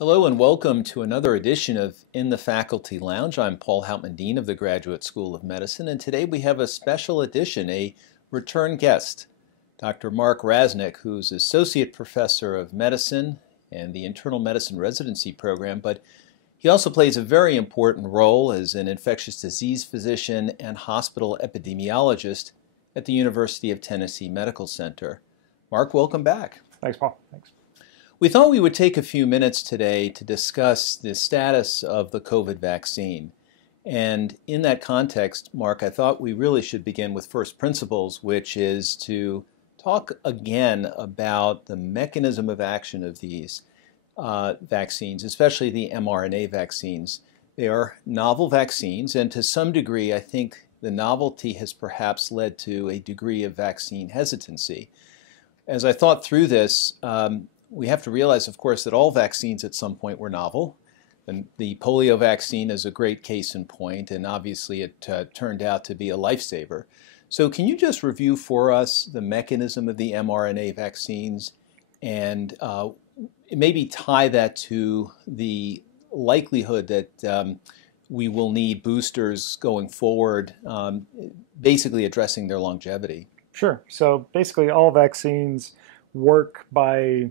Hello and welcome to another edition of In the Faculty Lounge. I'm Paul Houtman, Dean of the Graduate School of Medicine, and today we have a special edition, a return guest, Dr. Mark Rasnake, who's Associate Professor of Medicine and the Internal Medicine Residency Program, but he also plays a very important role as an infectious disease physician and hospital epidemiologist at the University of Tennessee Medical Center. Mark, welcome back. Thanks, Paul. Thanks. We thought we would take a few minutes today to discuss the status of the COVID vaccine. And in that context, Mark, I thought we really should begin with first principles, which is to talk again about the mechanism of action of these vaccines, especially the mRNA vaccines. They are novel vaccines, and to some degree, I think the novelty has perhaps led to a degree of vaccine hesitancy. As I thought through this, we have to realize, of course, that all vaccines at some point were novel. And the polio vaccine is a great case in point, and obviously it turned out to be a lifesaver. So can you just review for us the mechanism of the mRNA vaccines and maybe tie that to the likelihood that we will need boosters going forward, basically addressing their longevity? Sure. So basically all vaccines work by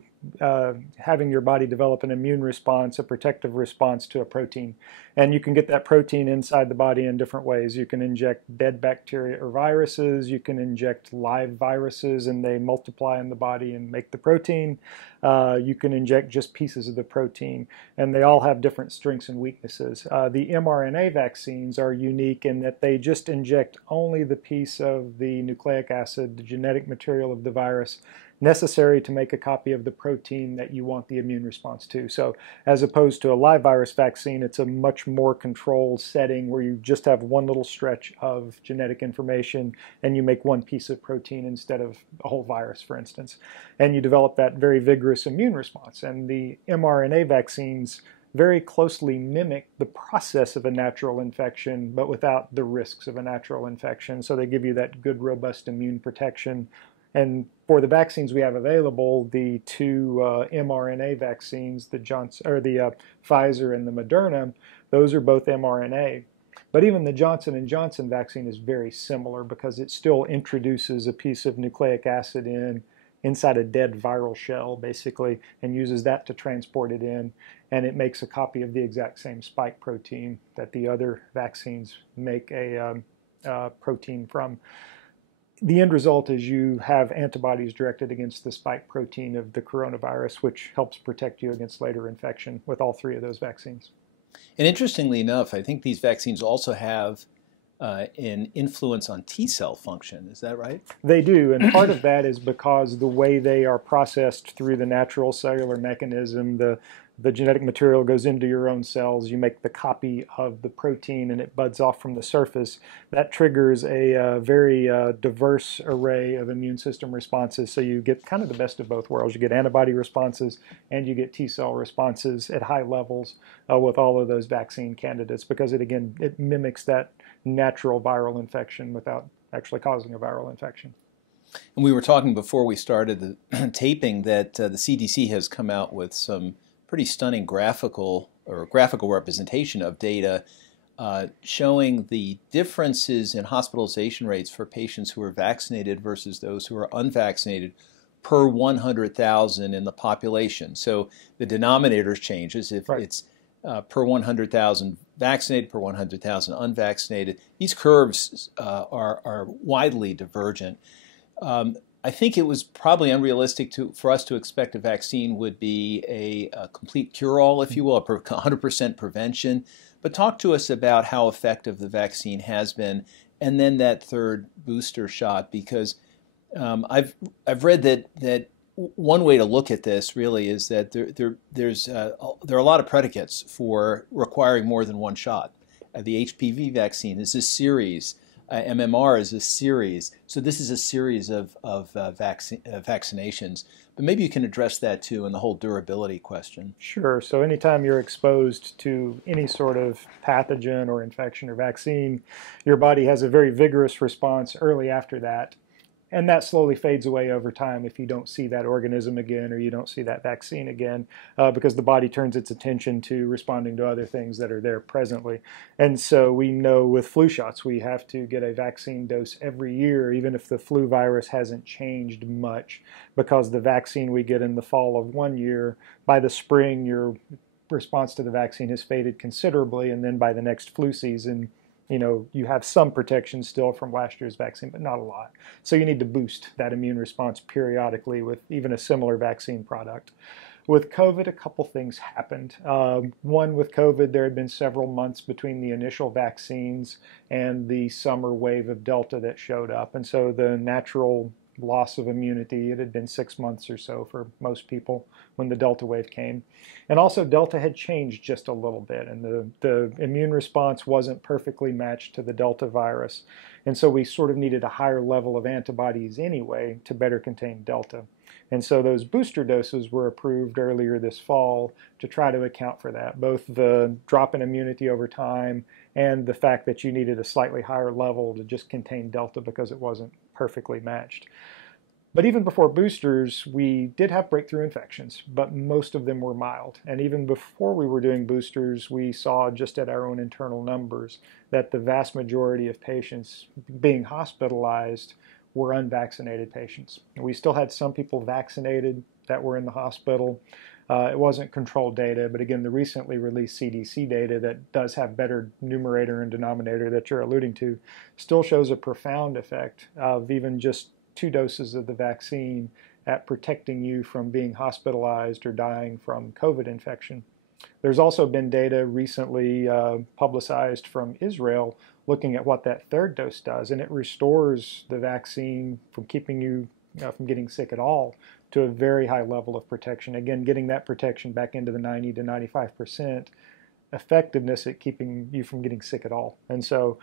having your body develop an immune response, a protective response to a protein. And you can get that protein inside the body in different ways. You can inject dead bacteria or viruses. You can inject live viruses and they multiply in the body and make the protein. You can inject just pieces of the protein. And they all have different strengths and weaknesses. The mRNA vaccines are unique in that they just inject only the piece of the nucleic acid, the genetic material of the virus, necessary to make a copy of the protein that you want the immune response to. So as opposed to a live virus vaccine, it's a much more controlled setting where you just have one little stretch of genetic information and you make one piece of protein instead of a whole virus, for instance. And you develop that very vigorous immune response. And the mRNA vaccines very closely mimic the process of a natural infection, but without the risks of a natural infection. So they give you that good, robust immune protection. And for the vaccines we have available, the two mRNA vaccines, the Pfizer and the Moderna, those are both mRNA. But even the Johnson & Johnson vaccine is very similar because it still introduces a piece of nucleic acid inside a dead viral shell, basically, and uses that to transport it in. And it makes a copy of the exact same spike protein that the other vaccines make a protein from. The end result is you have antibodies directed against the spike protein of the coronavirus, which helps protect you against later infection with all three of those vaccines. And interestingly enough, I think these vaccines also have an influence on T cell function. Is that right? They do, and part of that is because the way they are processed through the natural cellular mechanism, the genetic material goes into your own cells, you make the copy of the protein and it buds off from the surface. That triggers a very diverse array of immune system responses, so you get kind of the best of both worlds. You get antibody responses and you get T cell responses at high levels with all of those vaccine candidates because it mimics that natural viral infection without actually causing a viral infection. And we were talking before we started the taping that the CDC has come out with some pretty stunning graphical representation of data showing the differences in hospitalization rates for patients who are vaccinated versus those who are unvaccinated per 100,000 in the population. So the denominator changes if it's per 100,000 vaccinated, per 100,000 unvaccinated. These curves are widely divergent. I think it was probably unrealistic for us to expect a vaccine would be a complete cure-all, if you will, a 100% prevention. But talk to us about how effective the vaccine has been, and then that third booster shot, because I've read that one way to look at this really is that there are a lot of predicates for requiring more than one shot. The HPV vaccine is a series. MMR is a series. So this is a series of vaccinations. But maybe you can address that too and the whole durability question. Sure. So anytime you're exposed to any sort of pathogen or infection or vaccine, your body has a very vigorous response early after that. And that slowly fades away over time if you don't see that organism again or you don't see that vaccine again, because the body turns its attention to responding to other things that are there presently. And so we know with flu shots, we have to get a vaccine dose every year, even if the flu virus hasn't changed much, because the vaccine we get in the fall of one year, by the spring, your response to the vaccine has faded considerably. And then by the next flu season, you have some protection still from last year's vaccine, but not a lot. So you need to boost that immune response periodically with even a similar vaccine product. With COVID, a couple things happened. One, with COVID, there had been several months between the initial vaccines and the summer wave of Delta that showed up. And so the natural loss of immunity, it had been 6 months or so for most people when the Delta wave came. And also Delta had changed just a little bit, and the immune response wasn't perfectly matched to the Delta virus. And so we sort of needed a higher level of antibodies anyway to better contain Delta. And so those booster doses were approved earlier this fall to try to account for that, both the drop in immunity over time and the fact that you needed a slightly higher level to just contain Delta because it wasn't perfectly matched. But even before boosters, we did have breakthrough infections, but most of them were mild. And even before we were doing boosters, we saw just at our own internal numbers that the vast majority of patients being hospitalized were unvaccinated patients. We still had some people vaccinated that were in the hospital. It wasn't controlled data, but again, the recently released CDC data that does have better numerator and denominator that you're alluding to still shows a profound effect of even just 2 doses of the vaccine at protecting you from being hospitalized or dying from COVID infection. There's also been data recently publicized from Israel looking at what that 3rd dose does, and it restores the vaccine from keeping you from getting sick at all to a very high level of protection. Again, getting that protection back into the 90 to 95% effectiveness at keeping you from getting sick at all. And so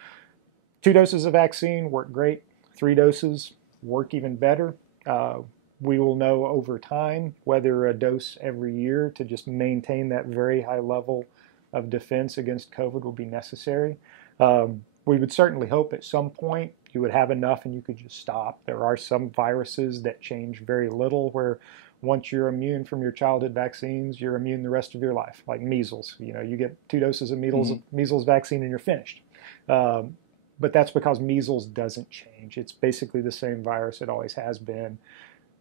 2 doses of vaccine work great. 3 doses work even better. We will know over time whether a dose every year to just maintain that very high level of defense against COVID will be necessary. We would certainly hope at some point you would have enough and you could just stop. There are some viruses that change very little, where once you're immune from your childhood vaccines, you're immune the rest of your life, like measles. You get 2 doses of measles vaccine and you're finished. But that's because measles doesn't change. It's basically the same virus it always has been.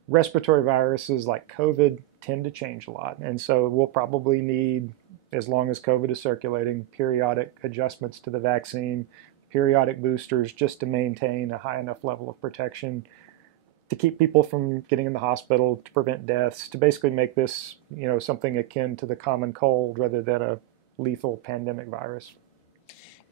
Respiratory viruses like COVID tend to change a lot. And so we'll probably need, as long as COVID is circulating, periodic adjustments to the vaccine, periodic boosters, just to maintain a high enough level of protection to keep people from getting in the hospital, to prevent deaths, to basically make this, something akin to the common cold rather than a lethal pandemic virus.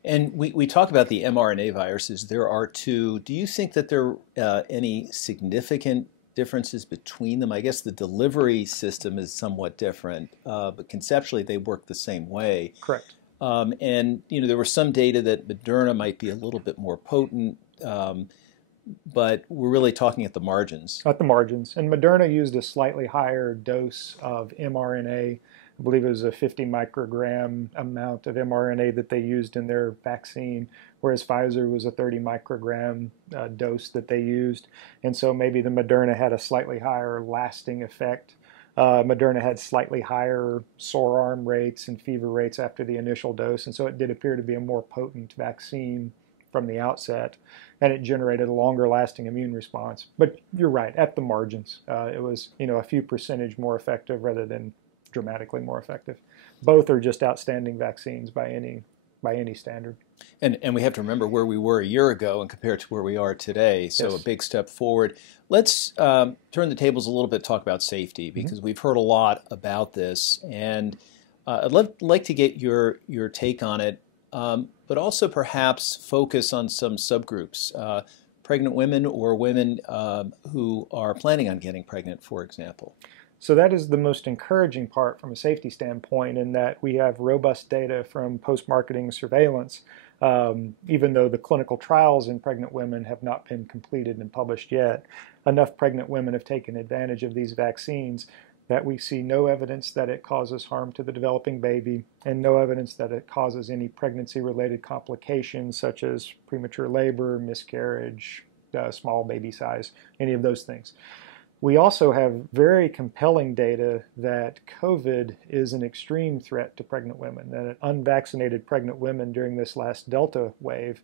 And we talk about the mRNA viruses. There are 2. Do you think that there are any significant differences between them? I guess the delivery system is somewhat different, but conceptually they work the same way. Correct. And there was some data that Moderna might be a little bit more potent, but we're really talking at the margins. At the margins. And Moderna used a slightly higher dose of mRNA. I believe it was a 50 microgram amount of mRNA that they used in their vaccine, whereas Pfizer was a 30 microgram dose that they used. And so maybe the Moderna had a slightly higher lasting effect. Moderna had slightly higher sore arm rates and fever rates after the initial dose, and so it did appear to be a more potent vaccine from the outset, and it generated a longer lasting immune response. But you're right, at the margins. It was a few percentage more effective rather than dramatically more effective. Both are just outstanding vaccines by any standard. And we have to remember where we were a year ago and compared to where we are today. So Yes. A big step forward. Let's turn the tables a little bit, talk about safety, because we've heard a lot about this. And I'd like to get your take on it, but also perhaps focus on some subgroups, pregnant women or women who are planning on getting pregnant, for example. So that is the most encouraging part from a safety standpoint, in that we have robust data from post-marketing surveillance, even though the clinical trials in pregnant women have not been completed and published yet. Enough pregnant women have taken advantage of these vaccines that we see no evidence that it causes harm to the developing baby, and no evidence that it causes any pregnancy-related complications such as premature labor, miscarriage, small baby size, any of those things. We also have very compelling data that COVID is an extreme threat to pregnant women, that unvaccinated pregnant women during this last Delta wave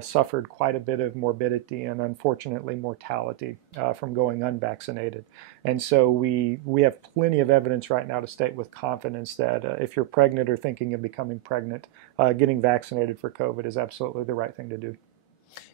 suffered quite a bit of morbidity and unfortunately mortality from going unvaccinated. And so we have plenty of evidence right now to state with confidence that if you're pregnant or thinking of becoming pregnant, getting vaccinated for COVID is absolutely the right thing to do.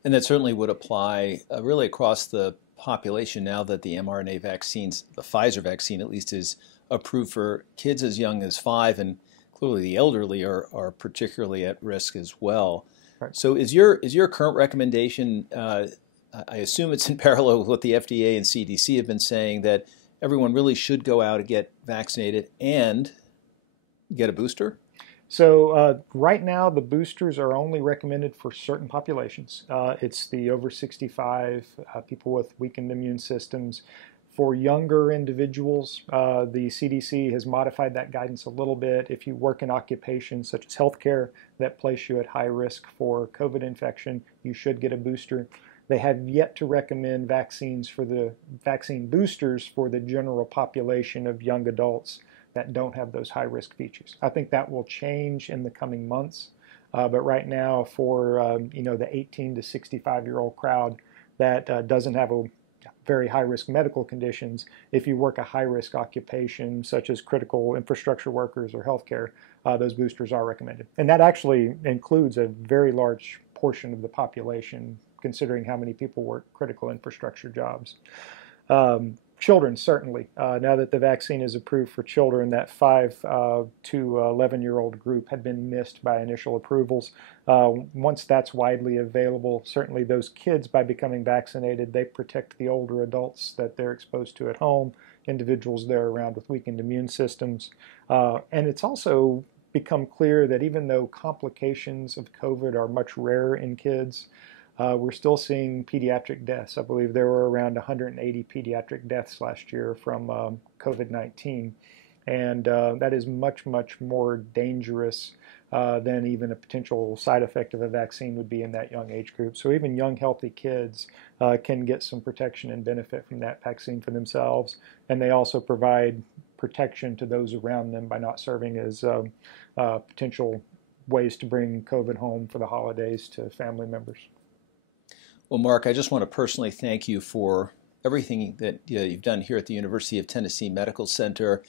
And that certainly would apply really across the population now that the mRNA vaccines, the Pfizer vaccine at least, is approved for kids as young as 5, and clearly the elderly are particularly at risk as well. Right. So is your current recommendation, I assume it's in parallel with what the FDA and CDC have been saying, that everyone really should go out and get vaccinated and get a booster? So right now, the boosters are only recommended for certain populations. It's the over 65, people with weakened immune systems. For younger individuals, the CDC has modified that guidance a little bit. If you work in occupations such as healthcare that place you at high risk for COVID infection, you should get a booster. They have yet to recommend vaccines for the vaccine boosters for the general population of young adults that don't have those high-risk features. I think that will change in the coming months, but right now for the 18 to 65-year-old crowd that doesn't have a very high-risk medical conditions, if you work a high-risk occupation such as critical infrastructure workers or healthcare, those boosters are recommended. And that actually includes a very large portion of the population, considering how many people work critical infrastructure jobs. Children, certainly. Now that the vaccine is approved for children, that 5 to 11-year-old group had been missed by initial approvals. Once that's widely available, certainly those kids, by becoming vaccinated, they protect the older adults that they're exposed to at home, individuals they're around with weakened immune systems. And it's also become clear that even though complications of COVID are much rarer in kids, we're still seeing pediatric deaths. I believe there were around 180 pediatric deaths last year from COVID-19. And that is much, much more dangerous than even a potential side effect of a vaccine would be in that young age group. So even young, healthy kids can get some protection and benefit from that vaccine for themselves. And they also provide protection to those around them by not serving as potential ways to bring COVID home for the holidays to family members. Well, Mark, I just want to personally thank you for everything that you've done here at the University of Tennessee Medical Center,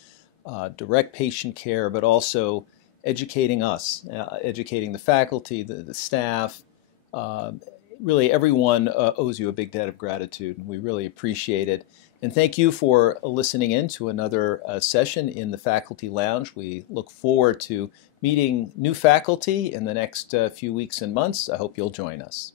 direct patient care, but also educating us, educating the faculty, the staff. Really, everyone owes you a big debt of gratitude, and we really appreciate it. And thank you for listening in to another session in the Faculty Lounge. We look forward to meeting new faculty in the next few weeks and months. I hope you'll join us.